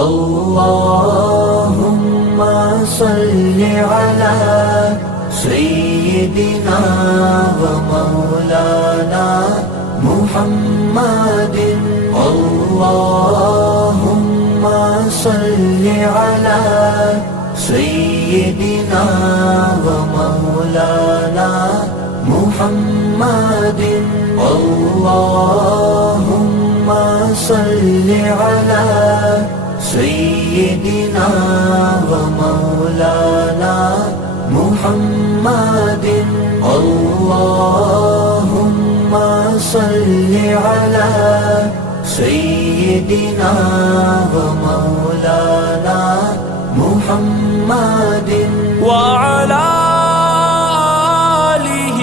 اللهم صل على سيدنا ومولانا محمد اللهم صل على سيدنا ومولانا محمد اللهم صل على سيدنا ومولانا محمد اللهم صل على سيدنا ومولانا محمد وعلى آله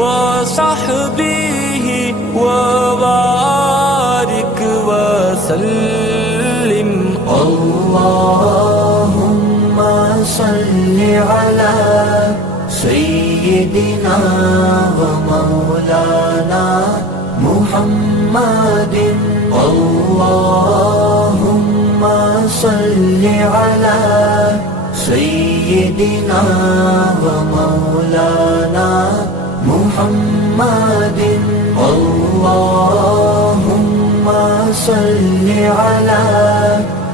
وصحبه وبارك وسلم اللهم صل على سيدنا ومولانا محمد اللهم صل على سيدنا ومولانا محمد اللهم صل على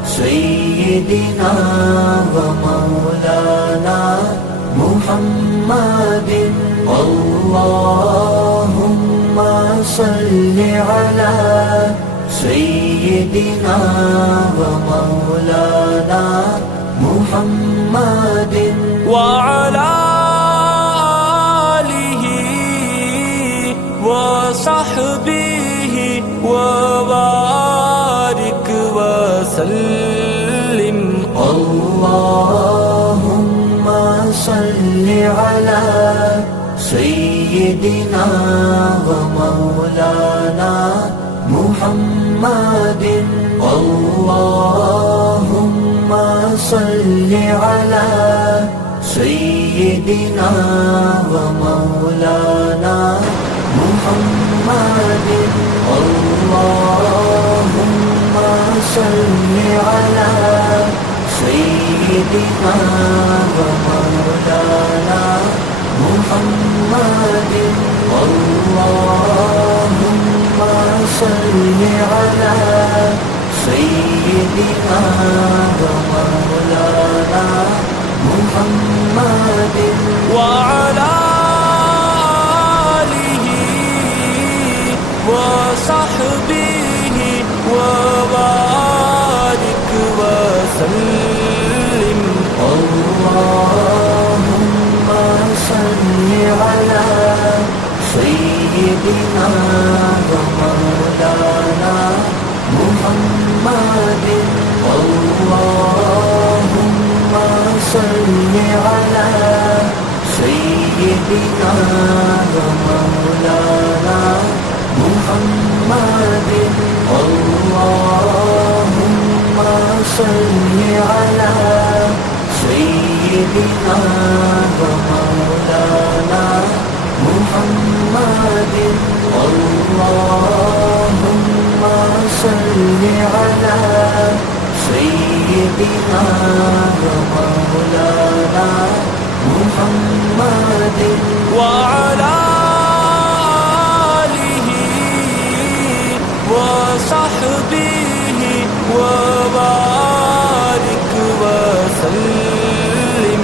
سيدنا ومولانا محمد اللهم صل على سيدنا ومولانا محمد وعلى آله وصحبه وبارك وسلم اللهم صل على سيدنا ومولانا محمد اللهم صل على سيدنا ومولانا محمد اللهم صل على سيدنا ومولانا محمد اللهم صل على سيدنا ومولانا محمد وعلى آله وصحبه وبارك وسلم اللهم صل على سيدنا ومولانا محمد اللهم صل على سيدنا ومولانا محمد اللهم صل على سيدنا ومولانا محمد اللهم صل على سيدنا ومولانا محمد وعلى آله وصحبه وبارك وسلم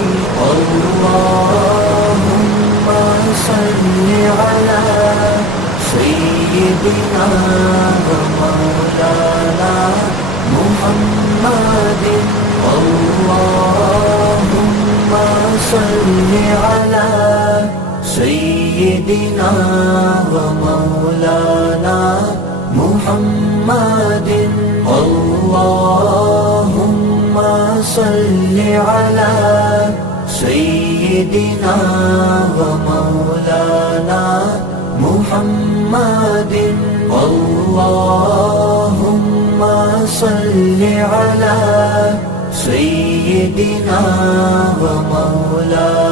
اللهم صل على سيدنا ومولانا محمد اللهم صل على سيدنا ومولانا محمد اللهم صل على سيدنا ومولانا محمد اللهم صل على سيدنا ومولانا